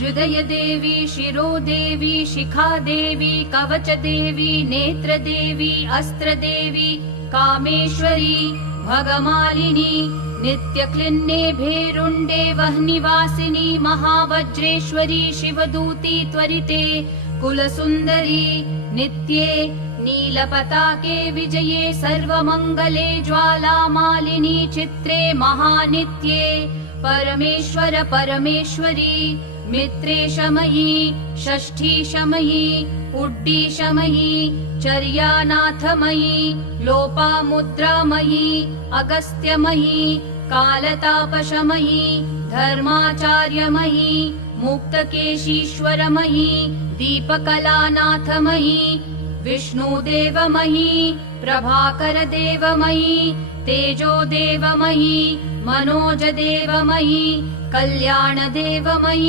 हृदय देवी, शिरो देवी, शिखा देवी, कवच देवी, नेत्र देवी, अस्त्र देवी, कामेश्वरी, भगमालिनी, नित्यक्लिन्ने भेरुण्डे वह्निवासिनी, महावज्रेश्वरी, शिवदूती त्वरिते, कुलसुन्दरी, नित्ये, नीलपताके विजये, सर्वमङ्गले, ज्वालामालिनी, चित्रे, महानित्ये, परमेश्वर परमेश्वरी, मित्रे शमयी, षष्ठी शमयी, उड्डी शमयी, चर्यानाथमयी, लोपामुद्रामयी, अगस्त्यमयी, कालतापशमयी, धर्माचार्यमयी, मुक्तकेशीश्वरमयी, दीपकलानाथमयी, विष्णुदेवमयी, प्रभाकरदेवमयी, तेजोदेवमयी, मनोजदेवमयी, कल्याणदेवमयी।